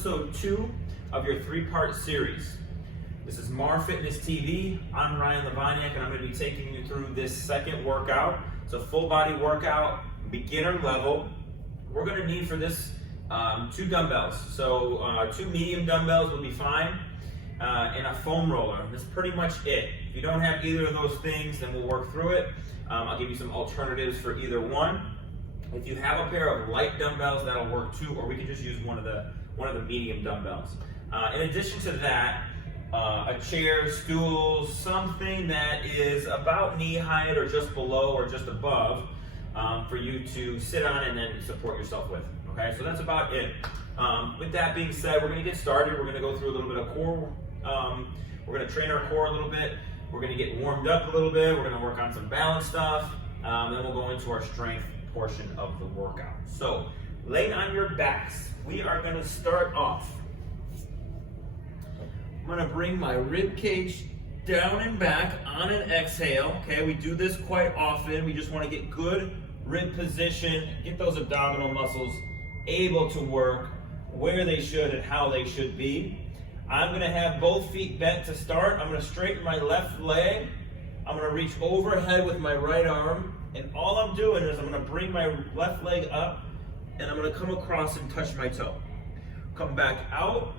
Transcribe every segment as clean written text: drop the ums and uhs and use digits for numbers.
episode 2 of your 3-part series. This is Mar Fitness TV. I'm Ryan Levaniak, and I'm going to be taking you through this second workout. It's a full body workout, beginner level. We're going to need for this 2 dumbbells. So 2 medium dumbbells will be fine, and a foam roller. That's pretty much it. If you don't have either of those things, then we'll work through it. I'll give you some alternatives for either one. If you have a pair of light dumbbells, that'll work too, or we can just use one of the medium dumbbells. In addition to that, a chair, stool, something that is about knee height or just below or just above for you to sit on and then support yourself with. Okay, so that's about it. With that being said, we're going to get started. We're going to go through a little bit of core. We're going to train our core a little bit. We're going to get warmed up a little bit. We're going to work on some balance stuff. Then we'll go into our strength portion of the workout. So, lay on your backs. We are going to start off. I'm going to bring my rib cage down and back on an exhale. Okay, we do this quite often. We just want to get good rib position, get those abdominal muscles able to work where they should and how they should be. I'm going to have both feet bent to start. I'm going to straighten my left leg. I'm going to reach overhead with my right arm. And all I'm doing is I'm going to bring my left leg up and I'm going to come across and touch my toe. Come back out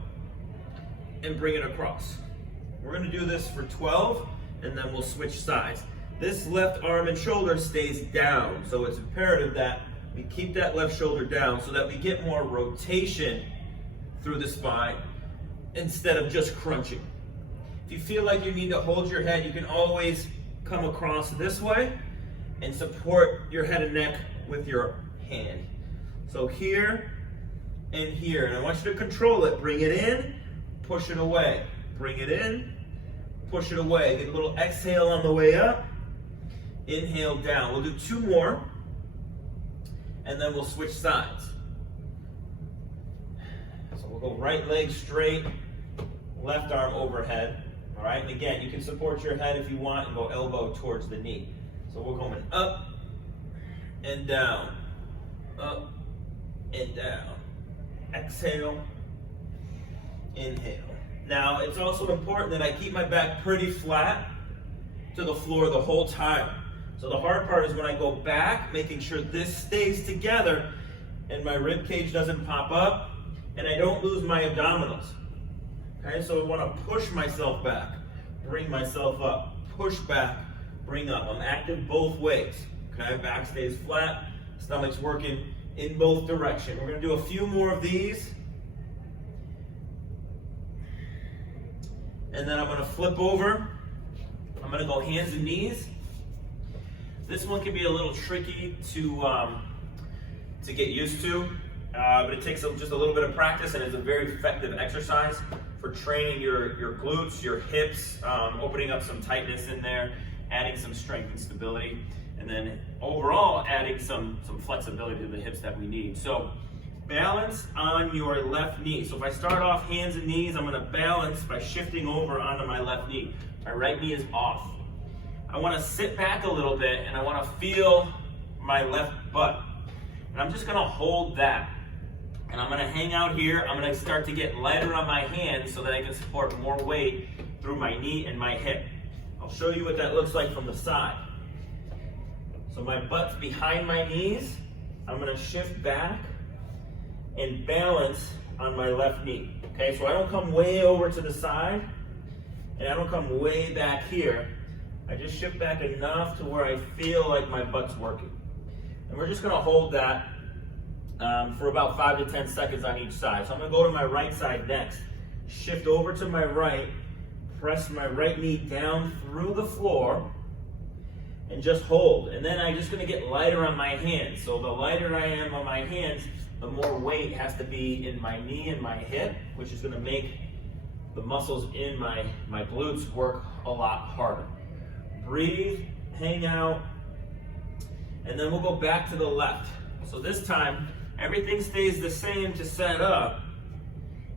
and bring it across. We're going to do this for 12 and then we'll switch sides. This left arm and shoulder stays down, so it's imperative that we keep that left shoulder down so that we get more rotation through the spine instead of just crunching. If you feel like you need to hold your head, you can always come across this way and support your head and neck with your hand. So here and here, and I want you to control it. Bring it in, push it away. Bring it in, push it away. Get a little exhale on the way up. Inhale down. We'll do 2 more, and then we'll switch sides. So we'll go right leg straight, left arm overhead. All right, and again, you can support your head if you want and go elbow towards the knee. So we're going up and down, up and down. Exhale, inhale. Now, it's also important that I keep my back pretty flat to the floor the whole time. So the hard part is when I go back, making sure this stays together and my rib cage doesn't pop up and I don't lose my abdominals. Okay, so I want to push myself back, bring myself up, push back, bring up. I'm active both ways. Okay, back stays flat, stomach's working in both directions. We're going to do a few more of these. And then I'm going to flip over. I'm going to go hands and knees. This one can be a little tricky to get used to, but it takes just a little bit of practice, and it's a very effective exercise for training your glutes, your hips, opening up some tightness in there, adding some strength and stability, and then overall adding some flexibility to the hips that we need. So balance on your left knee. So if I start off hands and knees, I'm going to balance by shifting over onto my left knee. My right knee is off. I want to sit back a little bit and I want to feel my left butt. And I'm just going to hold that. And I'm going to hang out here. I'm going to start to get lighter on my hands so that I can support more weight through my knee and my hip. I'll show you what that looks like from the side. So my butt's behind my knees. I'm going to shift back and balance on my left knee. Okay, so I don't come way over to the side and I don't come way back here. I just shift back enough to where I feel like my butt's working. And we're just going to hold that for about 5 to 10 seconds on each side. So I'm going to go to my right side next. Shift over to my right, press my right knee down through the floor, and just hold. And then I'm just going to get lighter on my hands. So the lighter I am on my hands, the more weight has to be in my knee and my hip, which is going to make the muscles in my glutes work a lot harder. Breathe, hang out, and then we'll go back to the left. So this time, everything stays the same to set up.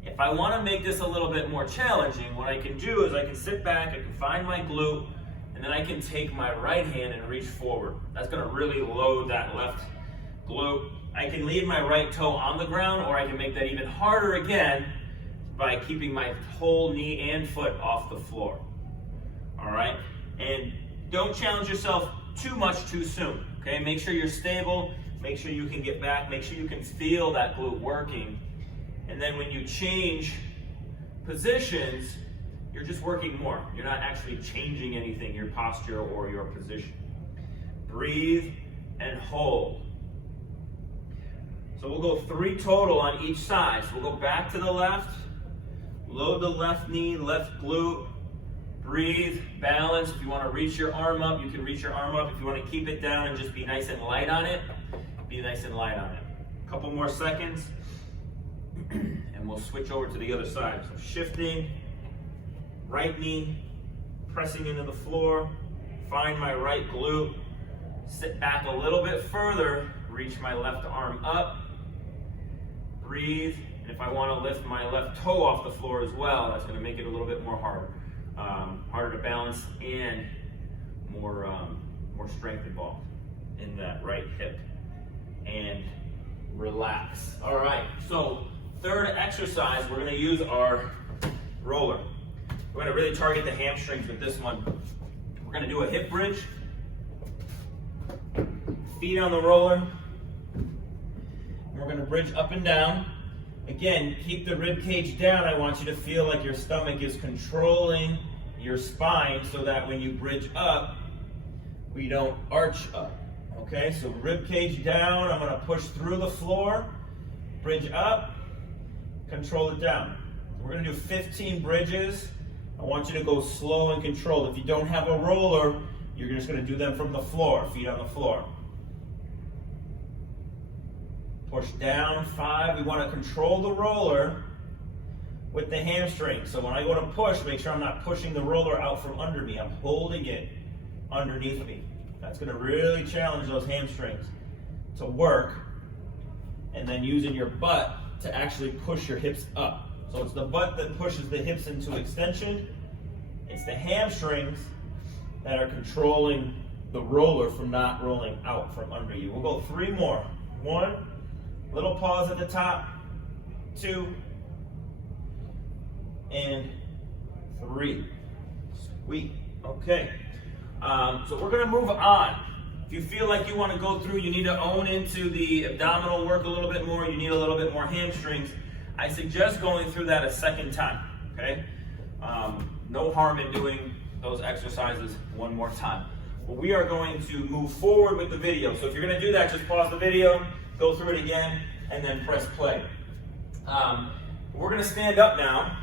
If I want to make this a little bit more challenging, what I can do is I can sit back, I can find my glute, and then I can take my right hand and reach forward. That's going to really load that left glute I can leave my right toe on the ground, or I can make that even harder again by keeping my whole knee and foot off the floor. All right? And don't challenge yourself too much too soon, okay? Make sure you're stable, make sure you can get back, make sure you can feel that glute working. And then when you change positions, you're just working more. You're not actually changing anything, your posture or your position. Breathe and hold. So we'll go 3 total on each side. So we'll go back to the left, load the left knee, left glute, breathe, balance. If you want to reach your arm up, you can reach your arm up. If you want to keep it down and just be nice and light on it, be nice and light on it. A couple more seconds, and we'll switch over to the other side. So shifting, right knee, pressing into the floor, find my right glute, sit back a little bit further, reach my left arm up, breathe, and if I want to lift my left toe off the floor as well, that's going to make it a little bit more harder. Harder to balance and more strength involved in that right hip. And relax. All right, so third exercise, we're going to use our roller. We're going to really target the hamstrings with this one. We're going to do a hip bridge, feet on the roller, and we're going to bridge up and down. Again, keep the rib cage down. I want you to feel like your stomach is controlling your spine so that when you bridge up, we don't arch up. Okay, so rib cage down. I'm going to push through the floor, bridge up, control it down. We're going to do 15 bridges. I want you to go slow and controlled. If you don't have a roller, you're just going to do them from the floor, feet on the floor. Push down, 5. We want to control the roller with the hamstring. So when I go to push, make sure I'm not pushing the roller out from under me. I'm holding it underneath me. That's going to really challenge those hamstrings to work. And then using your butt to actually push your hips up. So it's the butt that pushes the hips into extension. It's the hamstrings that are controlling the roller from not rolling out from under you. We'll go 3 more. 1, little pause at the top. 2, and 3. Sweet. Okay. So we're going to move on. If you feel like you want to go through, you need to own into the abdominal work a little bit more, you need a little bit more hamstrings, I suggest going through that a second time, okay? No harm in doing those exercises one more time. But we are going to move forward with the video. So if you're going to do that, just pause the video, go through it again, and then press play. We're going to stand up now,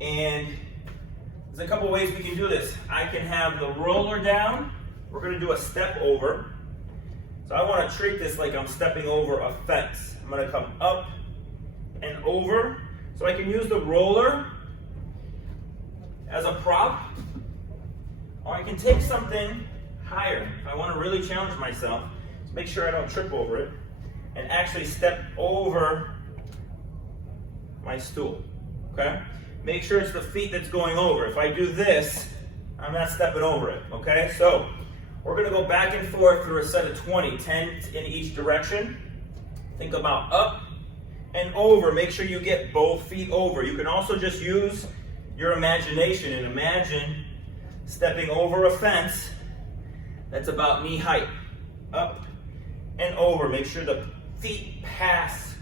and there's a couple ways we can do this. I can have the roller down. We're going to do a step over. So I want to treat this like I'm stepping over a fence. I'm going to come up and over. So I can use the roller as a prop, or I can take something higher. If I want to really challenge myself, to make sure I don't trip over it, and actually step over my stool, okay? Make sure it's the feet that's going over. If I do this, I'm not stepping over it, okay? So we're going to go back and forth through a set of 20, 10 in each direction. Think about up and over. Make sure you get both feet over. You can also just use your imagination and imagine stepping over a fence that's about knee height. Up and over. Make sure the feet pass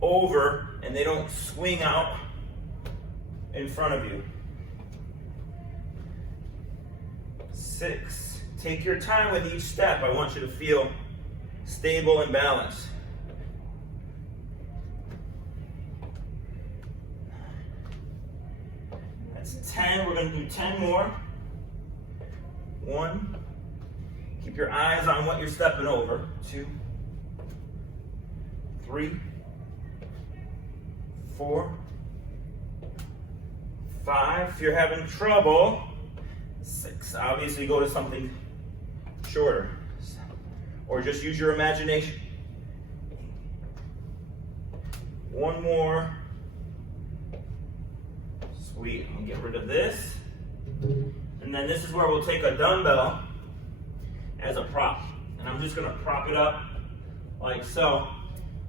over and they don't swing out in front of you. 6. Take your time with each step. I want you to feel stable and balanced. That's 10. We're going to do 10 more. 1. Keep your eyes on what you're stepping over. 2. 3. 4. 5. If you're having trouble, 6. Obviously go to something shorter. Or just use your imagination. 1 more. Sweet. I'll get rid of this. And then this is where we'll take a dumbbell as a prop. And I'm just going to prop it up like so.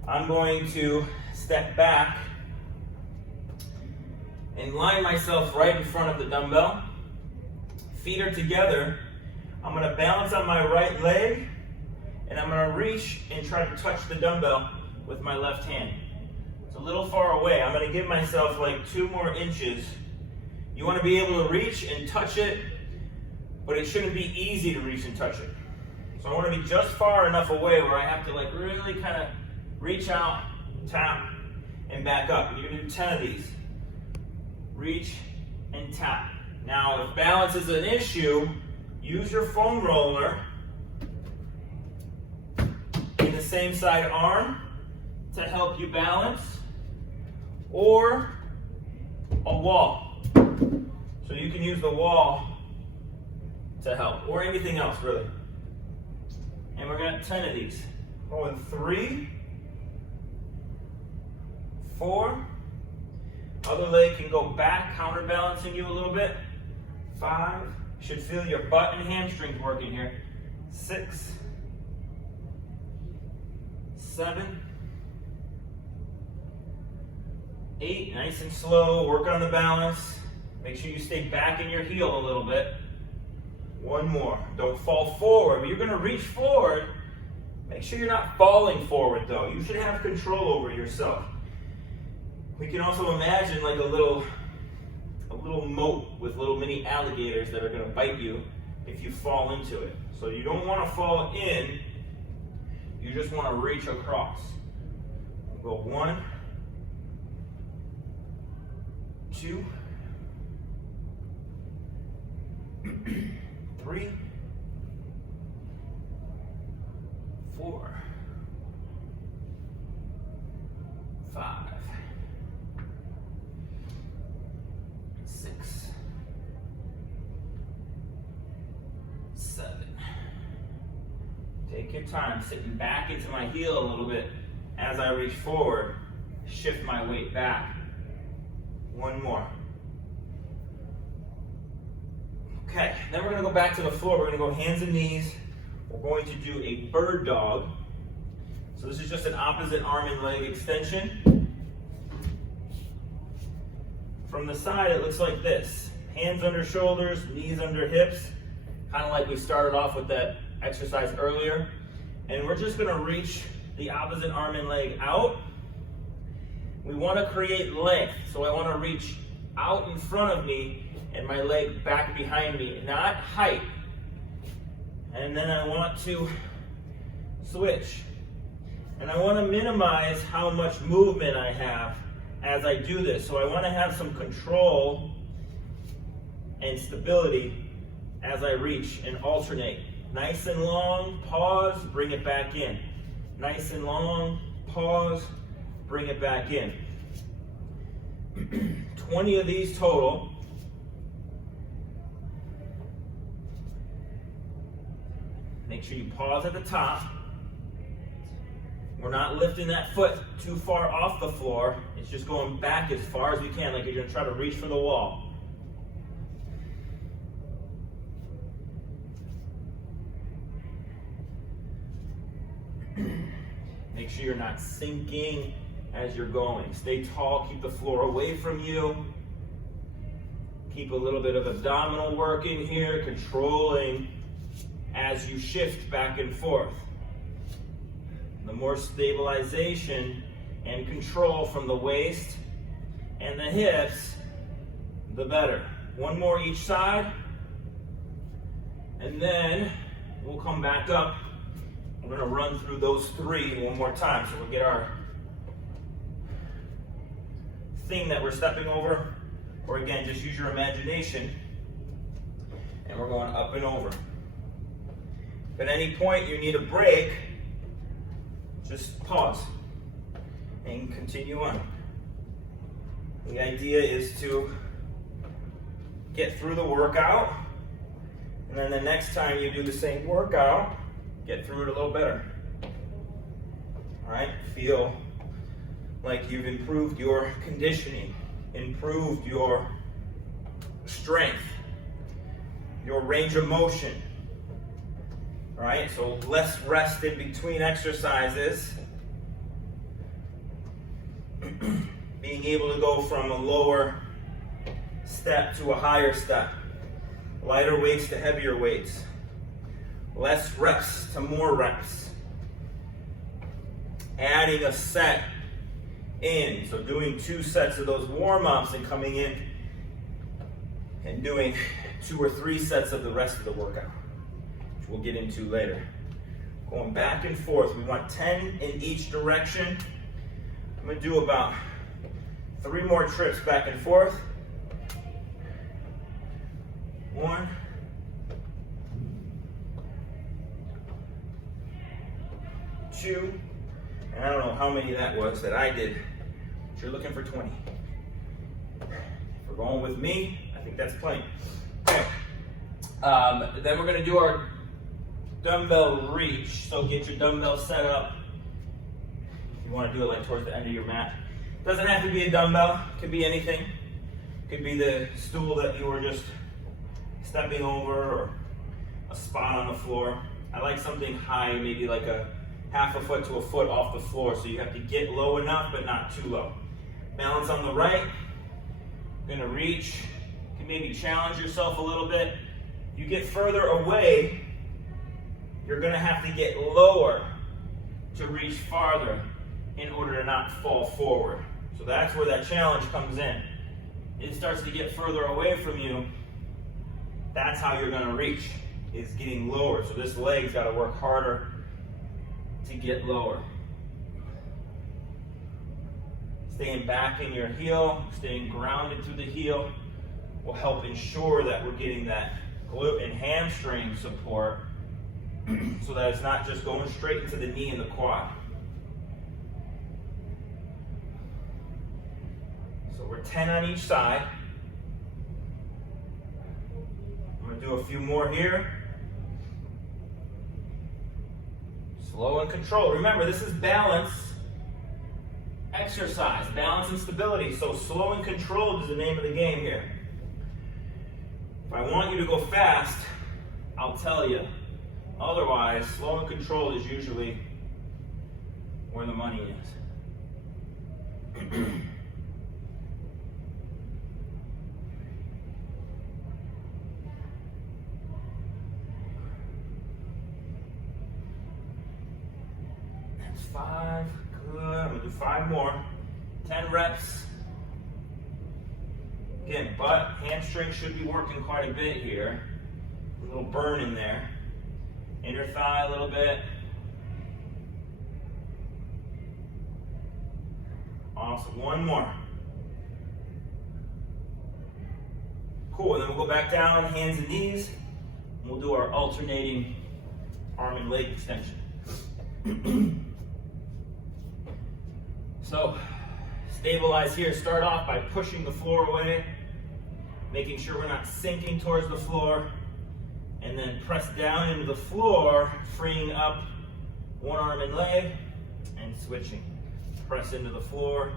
I'm going to step back and line myself right in front of the dumbbell. Feet are together. I'm going to balance on my right leg, and I'm going to reach and try to touch the dumbbell with my left hand. It's a little far away. I'm going to give myself like 2 more inches. You want to be able to reach and touch it, but it shouldn't be easy to reach and touch it. So I want to be just far enough away where I have to like really kind of reach out, tap, and back up. And you're going to do 10 of these. Reach and tap. Now, if balance is an issue, use your foam roller in the same side arm to help you balance, or a wall. So you can use the wall to help, or anything else really. And we're going to 10 of these. Going 3, 4. Other leg can go back, counterbalancing you a little bit. 5. You should feel your butt and hamstrings working here. 6, 7, 8. Nice and slow. Work on the balance. Make sure you stay back in your heel a little bit. 1 more. Don't fall forward, but you're going to reach forward. Make sure you're not falling forward though. You should have control over yourself. We can also imagine like a little moat with little mini alligators that are going to bite you if you fall into it. So you don't want to fall in, you just want to reach across. We'll go 1, 2, 3, 4, 5, 6, 7. Take your time, sitting back into my heel a little bit as I reach forward. Shift my weight back. 1 more. Okay, then we're going to go back to the floor. We're going to go hands and knees. We're going to do a bird dog. So this is just an opposite arm and leg extension. From the side, it looks like this. Hands under shoulders, knees under hips, kind of like we started off with that exercise earlier. And we're just going to reach the opposite arm and leg out. We want to create length, so I want to reach out in front of me and my leg back behind me, not height. And then I want to switch. And I want to minimize how much movement I have as I do this. So I want to have some control and stability as I reach and alternate. Nice and long, pause, bring it back in. Nice and long, pause, bring it back in. 20 of these total. Make sure you pause at the top. We're not lifting that foot too far off the floor. It's just going back as far as we can, like you're going to try to reach for the wall. Make sure you're not sinking as you're going. Stay tall, keep the floor away from you. Keep a little bit of abdominal work in here, controlling as you shift back and forth. The more stabilization and control from the waist and the hips, the better. 1 more each side, and then we'll come back up. We're going to run through those 3 one more time, so we'll get our thing that we're stepping over, or again, just use your imagination, and we're going up and over. If at any point you need a break, just pause and continue on. The idea is to get through the workout, and then the next time you do the same workout, get through it a little better. All right, feel like you've improved your conditioning, improved your strength, your range of motion. All right, so less rest in between exercises. Being able to go from a lower step to a higher step. Lighter weights to heavier weights. Less reps to more reps. Adding a set in, so doing 2 sets of those warm-ups and coming in and doing 2 or 3 sets of the rest of the workout, which we'll get into later. Going back and forth. We want 10 in each direction. I'm going to do about 3 more trips back and forth. 1, 2, and I don't know how many that was that I did, but you're looking for 20. If we're going with me, I think that's plenty. Okay. Then we're going to do our dumbbell reach. So get your dumbbell set up. You want to do it like towards the end of your mat. Doesn't have to be a dumbbell. Could be anything. Could be the stool that you were just stepping over, or a spot on the floor. I like something high, maybe like a half a foot to a foot off the floor, so you have to get low enough but not too low. Balance on the right. Gonna reach. You can maybe challenge yourself a little bit. You get further away, you're gonna have to get lower to reach farther in order to not fall forward. So that's where that challenge comes in. It starts to get further away from you. That's how you're gonna reach, is getting lower. So this leg's gotta work harder to get lower. Staying back in your heel, staying grounded through the heel will help ensure that we're getting that glute and hamstring support so that it's not just going straight into the knee and the quad. So we're 10 on each side. I'm going to do a few more here. Slow and controlled. Remember, this is balance exercise, balance and stability. So slow and controlled is the name of the game here. If I want you to go fast, I'll tell you. Otherwise, slow and controlled is usually where the money is. That's 5. Good. I'm going to do 5 more. 10 reps. Again, butt, hamstring should be working quite a bit here. A little burn in there. Inner thigh a little bit. Awesome. 1 more. Cool. And then we'll go back down, hands and knees. And we'll do our alternating arm and leg extension. So, stabilize here. Start off by pushing the floor away, making sure we're not sinking towards the floor, and then press down into the floor, freeing up one arm and leg, and switching. Press into the floor,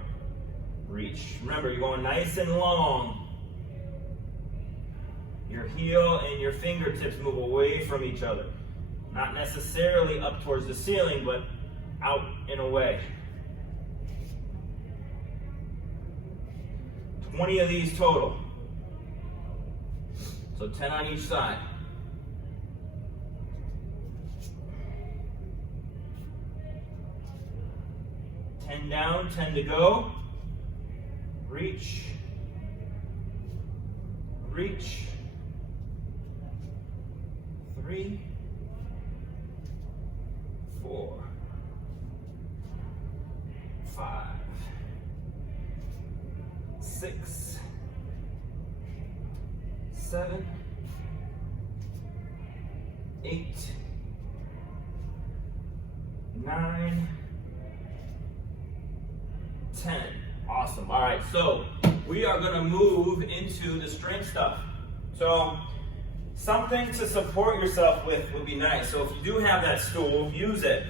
reach. Remember, you're going nice and long. Your heel and your fingertips move away from each other. Not necessarily up towards the ceiling, but out and away. 20 of these total. So 10 on each side. Down, 10 to go. Reach. Reach. 3, 4, 5, 6, 7, 8, 9, 10. Awesome. All right, so we are going to move into the strength stuff. So something to support yourself with would be nice. So if you do have that stool, use it.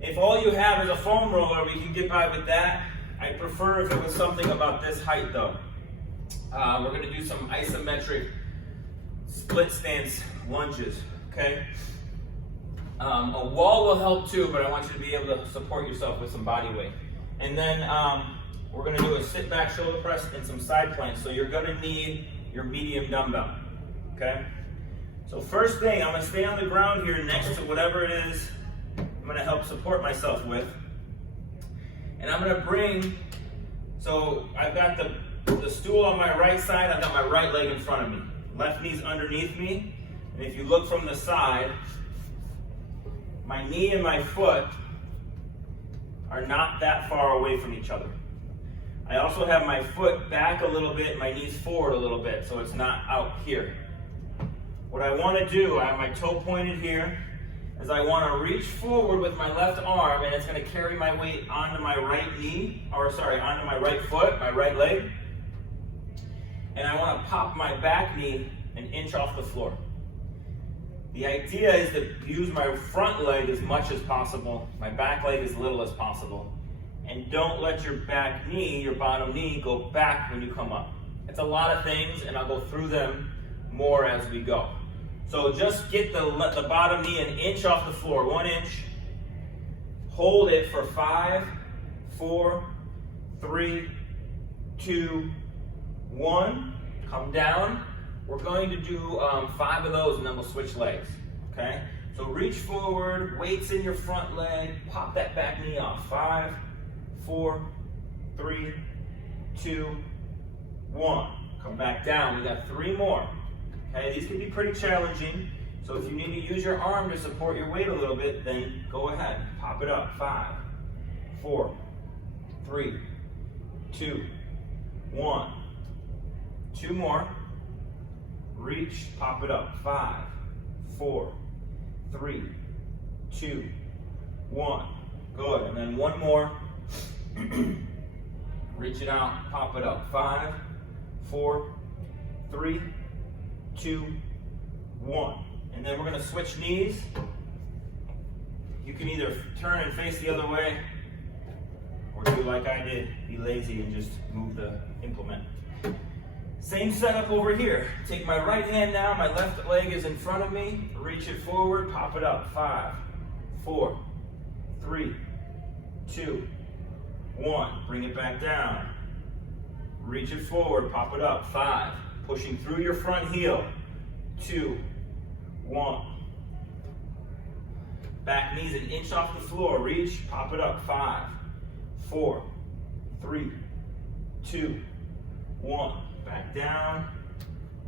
If all you have is a foam roller, we can get by with that. I prefer if it was something about this height though. We're going to do some isometric split stance lunges, okay? A wall will help too, but I want you to be able to support yourself with some body weight. And then we're gonna do a sit back shoulder press and some side planks. So you're gonna need your medium dumbbell, okay? So first thing, I'm gonna stay on the ground here next to whatever it is I'm gonna help support myself with. And I'm gonna bring, so I've got the stool on my right side, I've got my right leg in front of me. Left knee's underneath me. And if you look from the side, my knee and my foot are not that far away from each other. I also have my foot back a little bit, my knees forward a little bit, so it's not out here. What I want to do, I have my toe pointed here, is I want to reach forward with my left arm, and it's going to carry my weight onto my right knee, onto my right foot, my right leg. And I want to pop my back knee an inch off the floor. The idea is to use my front leg as much as possible, my back leg as little as possible. And don't let your back knee, your bottom knee, go back when you come up. It's a lot of things, and I'll go through them more as we go. So just get the bottom knee an inch off the floor, 1 inch. Hold it for 5, 4, 3, 2, 1. Come down. We're going to do 5 of those, and then we'll switch legs, okay? So reach forward, weights in your front leg, pop that back knee off. 5, 4, 3, 2, 1. Come back down. We got 3 more. Okay, these can be pretty challenging. So if you need to use your arm to support your weight a little bit, then go ahead. Pop it up. 5, 4, 3, 2, 1. 2 more. Reach, pop it up. 5, 4, 3, 2, 1. Good. And then 1 more. Reach it out, pop it up. 5, 4, 3, 2, 1. And then we're going to switch knees. You can either turn and face the other way, or do like I did, be lazy and just move the implement. Same setup over here. Take my right hand now, my left leg is in front of me. Reach it forward, pop it up. 5, 4, 3, 2, 1. Bring it back down. Reach it forward, pop it up. 5. Pushing through your front heel. 2, 1. Back knees an inch off the floor. Reach, pop it up. 5, 4, 3, 2, 1. Back down.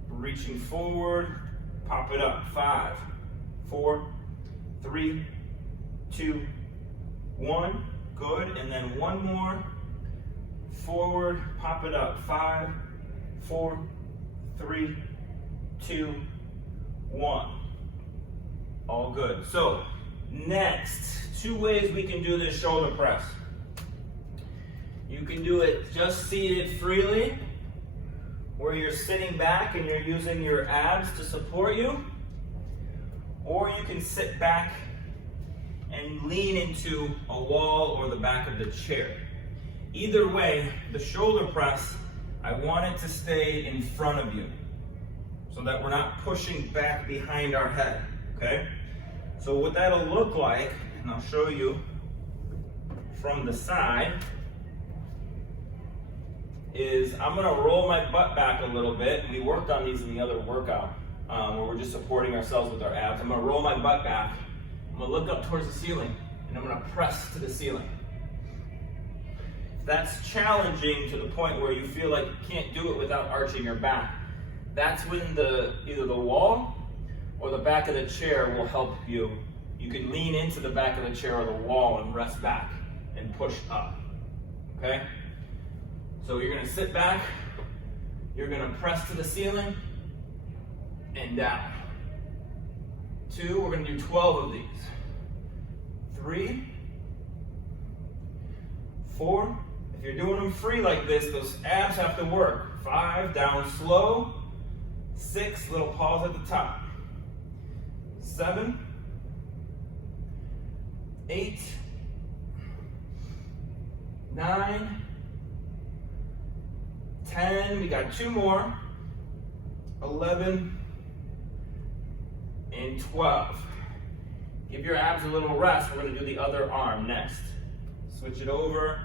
Reaching forward, pop it up. 5, 4, 3, 2, 1. Good. And then 1 more. Forward, pop it up. 5, 4, 3, 2, 1. All good. So next, 2 ways we can do this shoulder press. You can do it just seated freely, where you're sitting back and you're using your abs to support you, or you can sit back and lean into a wall or the back of the chair. Either way, the shoulder press, I want it to stay in front of you so that we're not pushing back behind our head, okay? So what that'll look like, and I'll show you from the side, is I'm gonna roll my butt back a little bit. We worked on these in the other workout where we're just supporting ourselves with our abs. I'm gonna roll my butt back. I'm gonna look up towards the ceiling and I'm gonna press to the ceiling. If that's challenging to the point where you feel like you can't do it without arching your back, that's when either the wall or the back of the chair will help you. You can lean into the back of the chair or the wall and rest back and push up, okay? So you're gonna sit back, you're gonna press to the ceiling and down. 2, we're gonna do 12 of these. 3, 4, if you're doing them free like this, those abs have to work. 5, down slow. 6, little pause at the top. 7, 8, 9, 10, we got 2 more, 11, and 12. Give your abs a little rest. We're going to do the other arm next. Switch it over.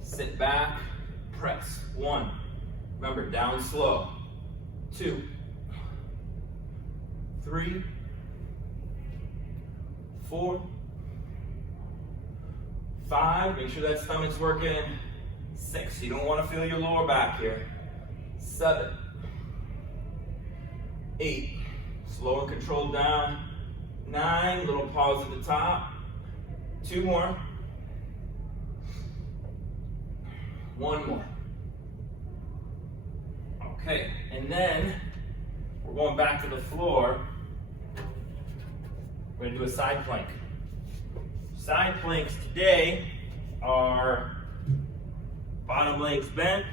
Sit back, press. 1. Remember, down slow. 2, 3, 4, 5. Make sure that stomach's working. 6. You don't want to feel your lower back here. 7, 8. Slow and controlled down. 9. Little pause at the top. 2 more. 1 more. Okay, and then we're going back to the floor. We're going to do a side plank. Side planks today are bottom leg's bent,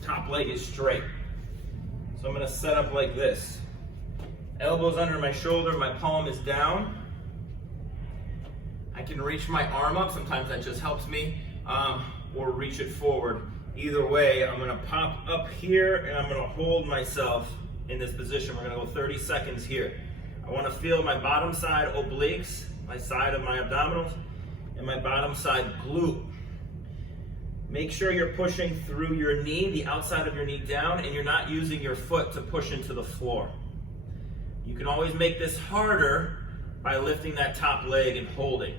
top leg is straight. So I'm going to set up like this. Elbows under my shoulder, my palm is down. I can reach my arm up, sometimes that just helps me, or reach it forward. Either way, I'm gonna pop up here and I'm gonna hold myself in this position. We're gonna go 30 seconds here. I wanna feel my bottom side obliques, my side of my abdominals, and my bottom side glute. Make sure you're pushing through your knee, the outside of your knee down, and you're not using your foot to push into the floor. You can always make this harder by lifting that top leg and holding.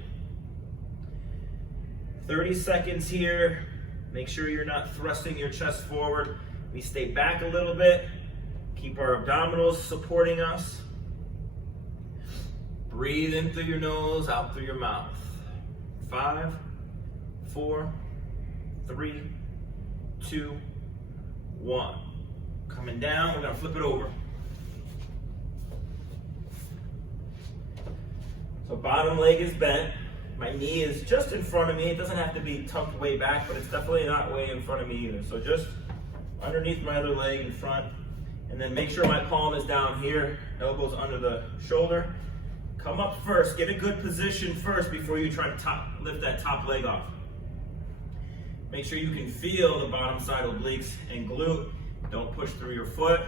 30 seconds here. Make sure you're not thrusting your chest forward. We stay back a little bit. Keep our abdominals supporting us. Breathe in through your nose, out through your mouth. 5, 4, 3, 2, 1. Coming down, we're gonna flip it over. So bottom leg is bent. My knee is just in front of me. It doesn't have to be tucked way back, but it's definitely not way in front of me either. So just underneath my other leg in front. And then make sure my palm is down here, elbows under the shoulder. Come up first, get a good position first before you try to lift that top leg off. Make sure you can feel the bottom side obliques and glute. Don't push through your foot.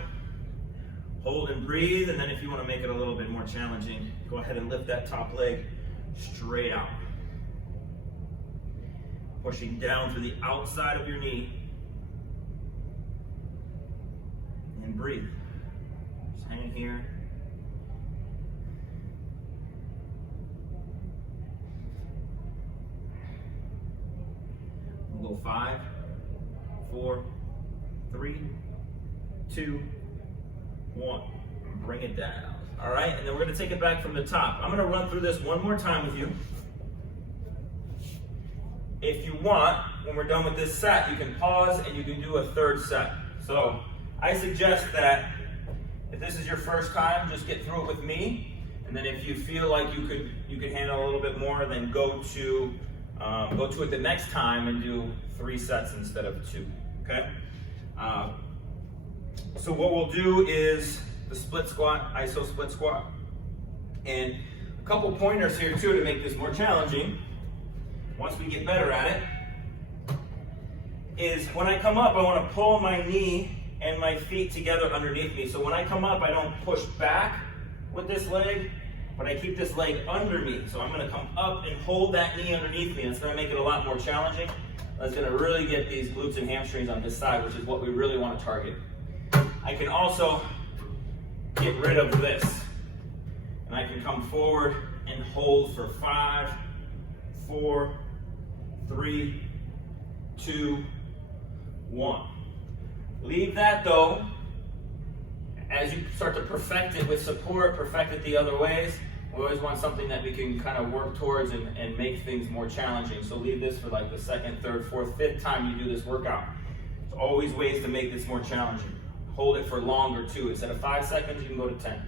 Hold and breathe, and then if you want to make it a little bit more challenging, go ahead and lift that top leg straight out. Pushing down through the outside of your knee. And breathe. Just hang here. We'll go 5, 4, 3, 2, 1. Bring it down. All right, and then we're going to take it back from the top. I'm going to run through this one more time with you. If you want, when we're done with this set, you can pause and you can do a third set. So I suggest that if this is your first time, just get through it with me. And then if you feel like you could handle a little bit more, then go to it the next time and do 3 sets instead of 2. Okay? So what we'll do is the split squat, iso split squat. And a couple pointers here too to make this more challenging, once we get better at it, is when I come up, I want to pull my knee and my feet together underneath me. So when I come up, I don't push back with this leg, but I keep this leg under me. So I'm going to come up and hold that knee underneath me. It's going to make it a lot more challenging. That's going to really get these glutes and hamstrings on this side, which is what we really want to target. I can also get rid of this. And I can come forward and hold for 5, 4, 3, 2, 1. Leave that though. As you start to perfect it with support, perfect it the other ways, we always want something that we can kind of work towards and make things more challenging. So leave this for like the 2nd, 3rd, 4th, 5th time you do this workout. There's always ways to make this more challenging. Hold it for longer too. Instead of 5 seconds, you can go to 10.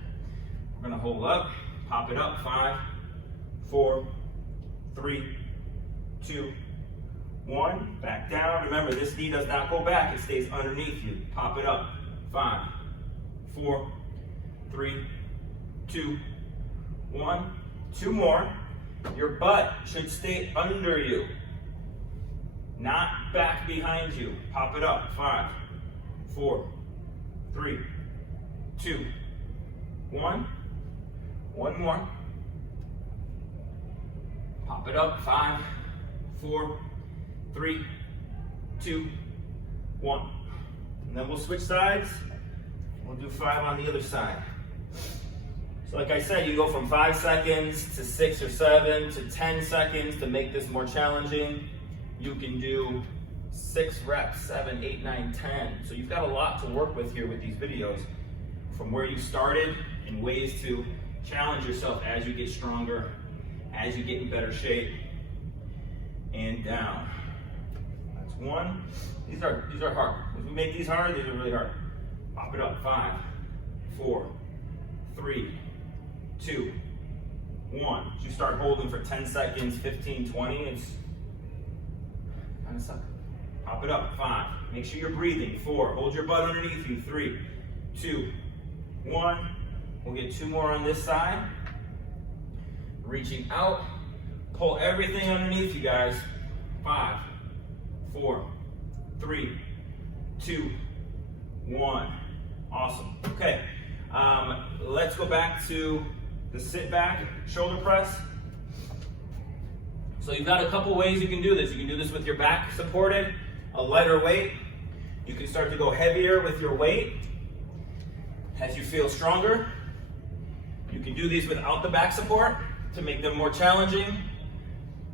We're gonna hold up, pop it up, 5, 4, 3, 2, 1. Back down. Remember, this knee does not go back, it stays underneath you. Pop it up, 5, 4, 3, 2, 1. 2 more. Your butt should stay under you, not back behind you. Pop it up, 5, 4, 3, 2, 1. One more. Pop it up. 5, 4, 3, 2, 1. And then we'll switch sides. We'll do 5 on the other side. So like I said, you go from 5 seconds to 6 or 7 to 10 seconds to make this more challenging. You can do 6 reps, 7, 8, 9, 10. So you've got a lot to work with here with these videos, from where you started and ways to challenge yourself as you get stronger, as you get in better shape, and down. That's 1. These are hard. If we make these hard, these are really hard. Pop it up. 5, 4, 3, 2, 1. You start holding for 10 seconds, 15, 20. It's kind of suck. Pop it up. 5. Make sure you're breathing. 4. Hold your butt underneath you. 3, 2, 1. We'll get 2 more on this side. Reaching out. Pull everything underneath you guys. 5, 4, 3, 2, 1. Awesome. Okay. Let's go back to the sit back shoulder press. So you've got a couple ways you can do this. You can do this with your back supported, a lighter weight. You can start to go heavier with your weight as you feel stronger. You can do these without the back support to make them more challenging.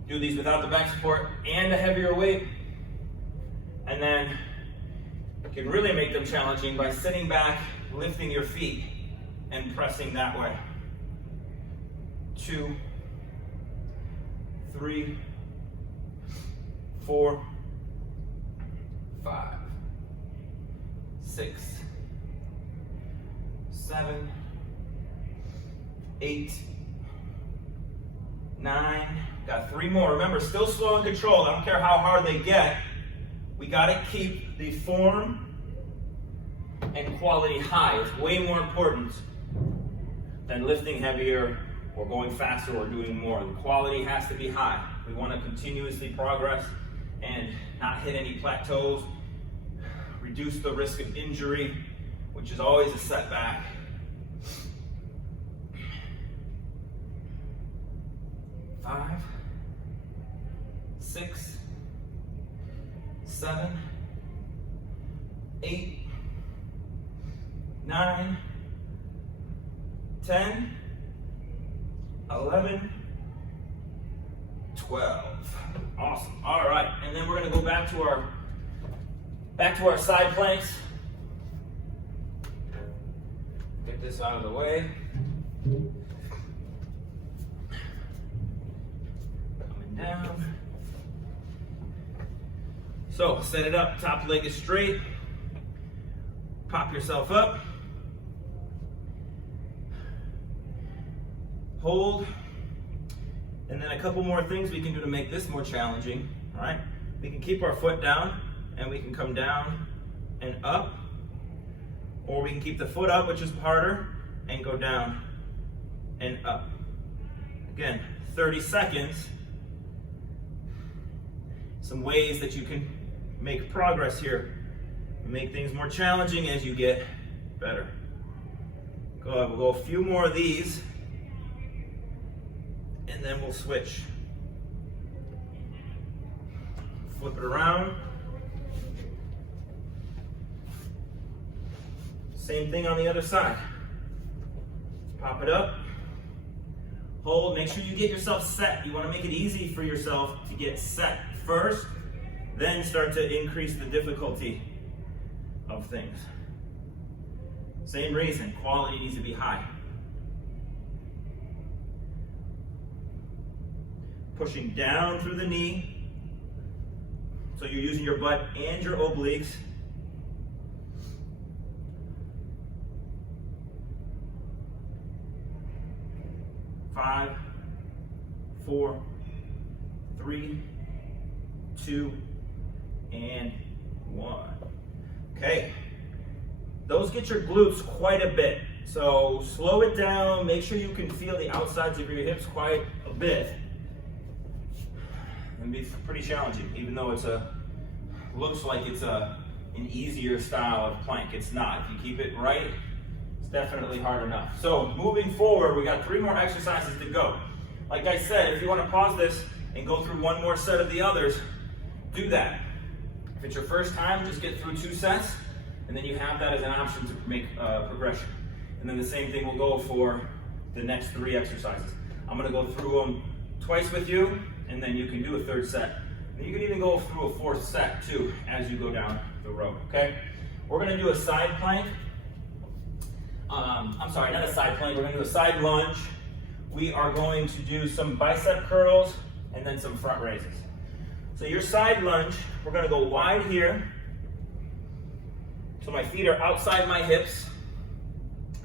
Do these without the back support and a heavier weight. And then you can really make them challenging by sitting back, lifting your feet, and pressing that way. 2, 3, 4, 5, 6, 7, 8, 9. Got 3 more. Remember, still slow and controlled. I don't care how hard they get. We got to keep the form and quality high. It's way more important than lifting heavier or going faster or doing more. The quality has to be high. We want to continuously progress and not hit any plateaus, reduce the risk of injury, which is always a setback. 5, 6, 7, 8, 9, 10, 11, 12. Awesome. All right, and then we're going to go back to our side planks. Get this out of the way. Coming down. So set it up, top leg is straight. Pop yourself up. Hold. And then a couple more things we can do to make this more challenging. All right? We can keep our foot down and we can come down and up. Or we can keep the foot up, which is harder, and go down and up. Again, 30 seconds. Some ways that you can make progress here. Make things more challenging as you get better. We'll go a few more of these, and then we'll switch. Flip it around. Same thing on the other side. Pop it up. Hold. Make sure you get yourself set. You want to make it easy for yourself to get set first, then start to increase the difficulty of things. Same reason, quality needs to be high. Pushing down through the knee, so you're using your butt and your obliques. Five, 4, 3, 2, and 1. Okay, those get your glutes quite a bit. So slow it down, make sure you can feel the outsides of your hips quite a bit. It'll be pretty challenging, even though looks like it's an easier style of plank. It's not. If you keep it right, it's definitely hard enough. So moving forward, we got 3 more exercises to go. Like I said, if you want to pause this and go through 1 more set of the others, do that. If it's your first time, just get through 2 sets, and then you have that as an option to make progression. And then the same thing will go for the next 3 exercises. I'm going to go through them twice with you, and then you can do a 3rd set. And you can even go through a 4th set too as you go down the road, okay? We're going to do a side plank. I'm sorry, not a side plank. We're going to do a side lunge. We are going to do some bicep curls and then some front raises. So your side lunge, we're going to go wide here. So my feet are outside my hips.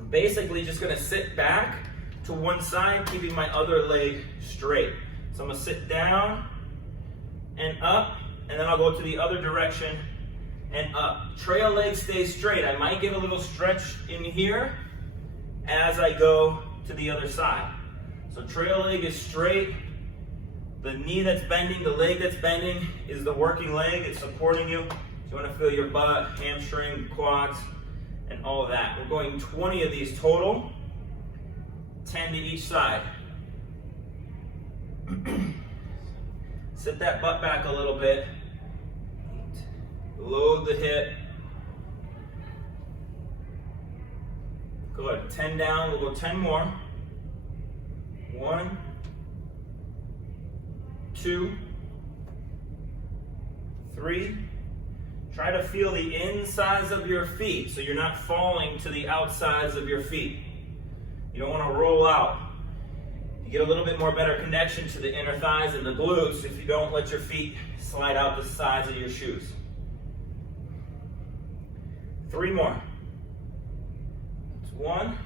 I'm basically just going to sit back to one side, keeping my other leg straight. So I'm going to sit down and up, and then I'll go to the other direction and up. Trail leg stays straight. I might get a little stretch in here as I go to the other side. So trail leg is straight. The knee that's bending, the leg that's bending is the working leg. It's supporting you. So you want to feel your butt, hamstring, quads, and all of that. We're going 20 of these total, 10 to each side. Sit that butt back a little bit. Load the hip. Good. 10 down. We'll go 10 more. 1, 2, 3. Try to feel the insides of your feet so you're not falling to the outsides of your feet. You don't want to roll out. You get a little bit more better connection to the inner thighs and the glutes if you don't let your feet slide out the sides of your shoes. 3 more. It's 1,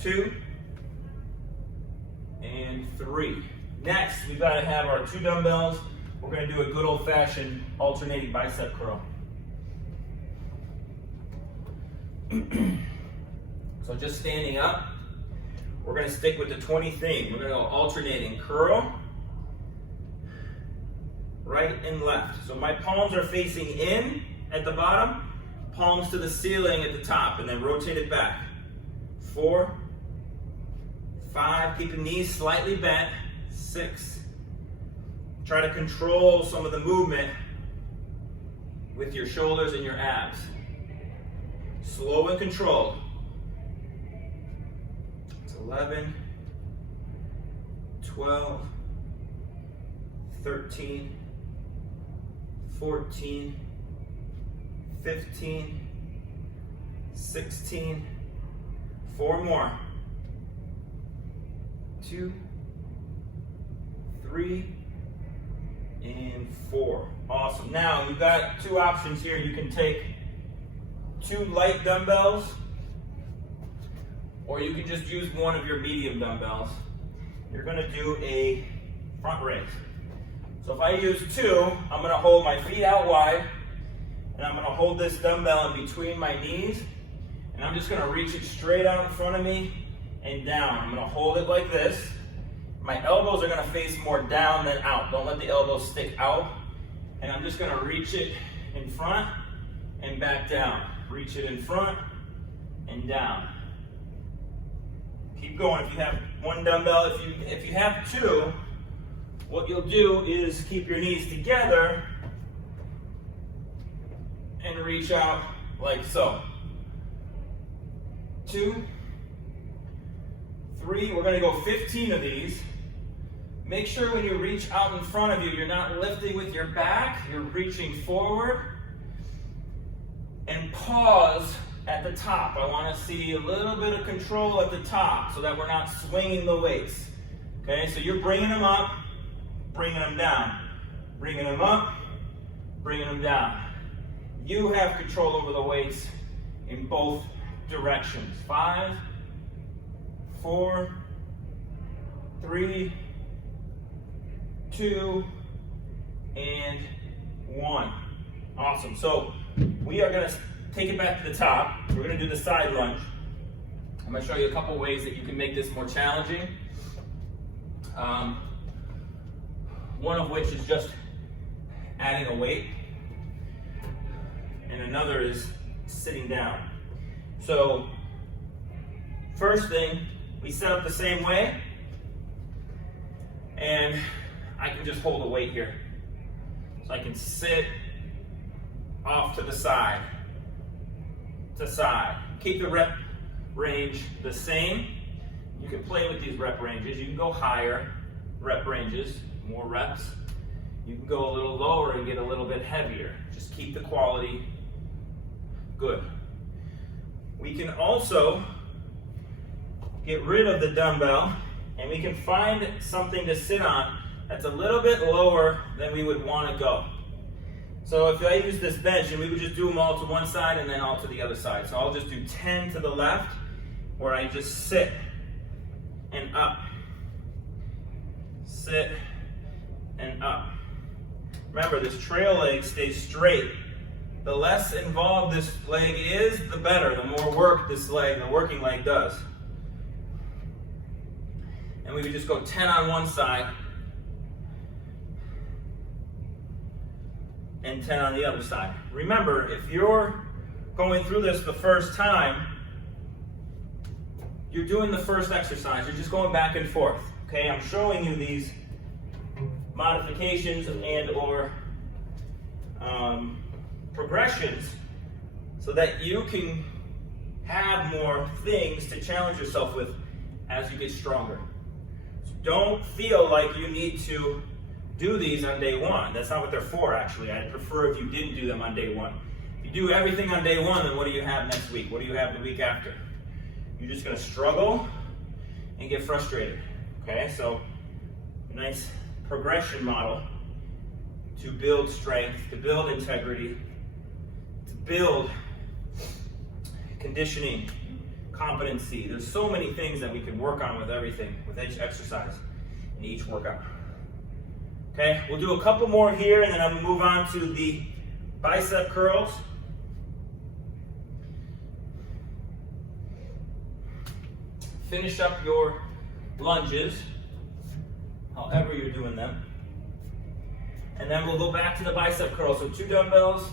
2, and 3. Next, we've got to have our 2 dumbbells. We're going to do a good old-fashioned alternating bicep curl. So just standing up, we're going to stick with the 20 theme. We're going to go alternating curl, right and left. So my palms are facing in at the bottom, palms to the ceiling at the top, and then rotate it back. 4, 5, keep the knees slightly bent. 6. Try to control some of the movement with your shoulders and your abs. Slow and controlled. It's 11, 12, 13, 14, 15, 16, 4 more. 2, 3, and 4. Awesome. Now you've got 2 options here. You can take 2 light dumbbells, or you can just use one of your medium dumbbells. You're going to do a front raise. So if I use 2, I'm going to hold my feet out wide, and I'm going to hold this dumbbell in between my knees, and I'm just going to reach it straight out in front of me and down. I'm going to hold it like this. My elbows are going to face more down than out. Don't let the elbows stick out. And I'm just going to reach it in front and back down. Reach it in front and down. Keep going. If you have 1 dumbbell, if you have 2, what you'll do is keep your knees together and reach out like so. 2, 3, we're going to go 15 of these. Make sure when you reach out in front of you, you're not lifting with your back, you're reaching forward. And pause at the top. I want to see a little bit of control at the top so that we're not swinging the weights. Okay, so you're bringing them up, bringing them down, bringing them up, bringing them down. You have control over the weights in both directions. 5, 4, 3, 2, and 1. Awesome. So we are going to take it back to the top. We're going to do the side lunge. I'm going to show you a couple ways that you can make this more challenging. One of which is just adding a weight, and another is sitting down. So first thing, we set up the same way, and I can just hold a weight here. So I can sit off to the side, to side. Keep the rep range the same. You can play with these rep ranges. You can go higher rep ranges, more reps. You can go a little lower and get a little bit heavier. Just keep the quality good. We can also get rid of the dumbbell, and we can find something to sit on that's a little bit lower than we would want to go. So if I use this bench, and we would just do them all to one side and then all to the other side. So I'll just do 10 to the left, where I just sit and up. Sit and up. Remember, this trail leg stays straight. The less involved this leg is, the better. The more work this leg, the working leg, does. And we would just go 10 on one side and 10 on the other side. Remember, if you're going through this the first time, you're doing the first exercise. You're just going back and forth. Okay, I'm showing you these modifications and or progressions so that you can have more things to challenge yourself with as you get stronger. So don't feel like you need to do these on day one. That's not what they're for, actually. I'd prefer if you didn't do them on day one. If you do everything on day one, then what do you have next week? What do you have the week after? You're just going to struggle and get frustrated. Okay, so a nice progression model to build strength, to build integrity, to build conditioning, competency. There's so many things that we can work on with everything, with each exercise and each workout. Okay, we'll do a couple more here, and then I'm going to move on to the bicep curls. Finish up your lunges, however you're doing them. And then we'll go back to the bicep curls. So 2 dumbbells.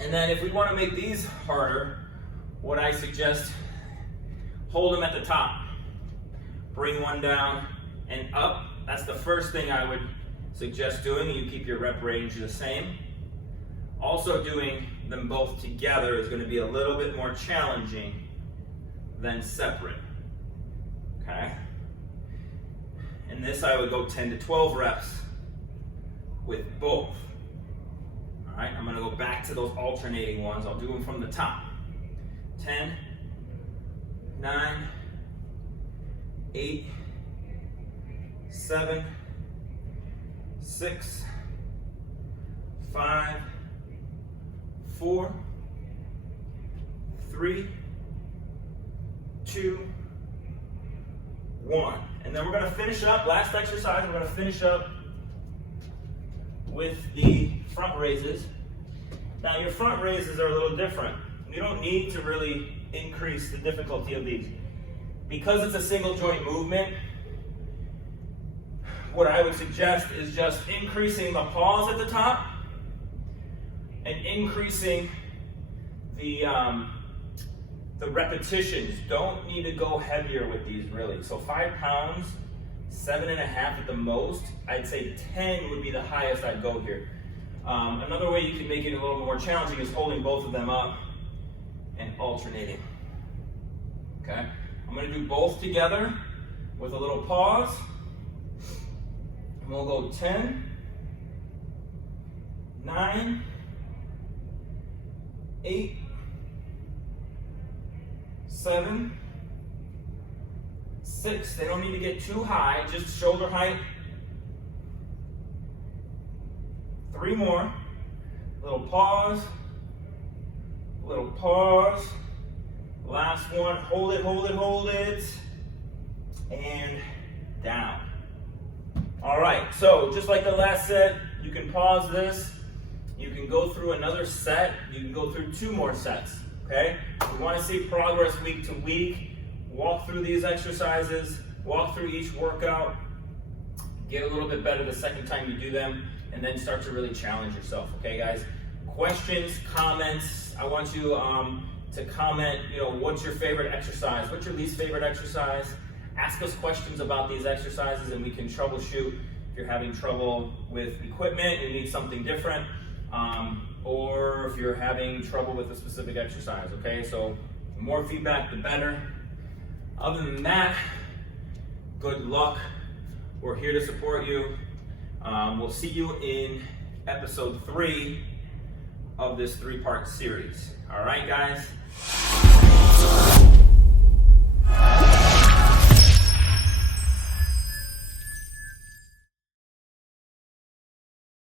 And then if we want to make these harder, what I suggest, hold them at the top. Bring one down and up. That's the first thing I would suggest doing. You keep your rep range the same. Also, doing them both together is going to be a little bit more challenging than separate. Okay? In this, I would go 10 to 12 reps with both. All right, I'm going to go back to those alternating ones. I'll do them from the top. 10, 9, 8, 7, 6, 5, 4, 3, 2, 1. And then we're going to finish up, last exercise, we're going to finish up with the front raises. Now your front raises are a little different. You don't need to really increase the difficulty of these. Because it's a single joint movement, what I would suggest is just increasing the pause at the top and increasing the repetitions. Don't need to go heavier with these, really. So 5 pounds, 7.5 at the most. I'd say 10 would be the highest I'd go here. Another way you can make it a little more challenging is holding both of them up and alternating. Okay, I'm going to do both together with a little pause. And we'll go 10, 9, 8, 7, 6. They don't need to get too high, just shoulder height. 3 more. Little pause. Little pause. Last one. Hold it, hold it, hold it. And down. All right, so just like the last set, you can pause this. You can go through another set. You can go through 2 more sets, okay? We want to see progress week to week. Walk through these exercises. Walk through each workout. Get a little bit better the second time you do them, and then start to really challenge yourself, okay, guys? questions, comments. I want you to comment, what's your favorite exercise? What's your least favorite exercise? Ask us questions about these exercises and we can troubleshoot if you're having trouble with equipment, you need something different, or if you're having trouble with a specific exercise, okay? So the more feedback, the better. Other than that, good luck. We're here to support you. We'll see you in episode 3 of this 3-part series. All right, guys?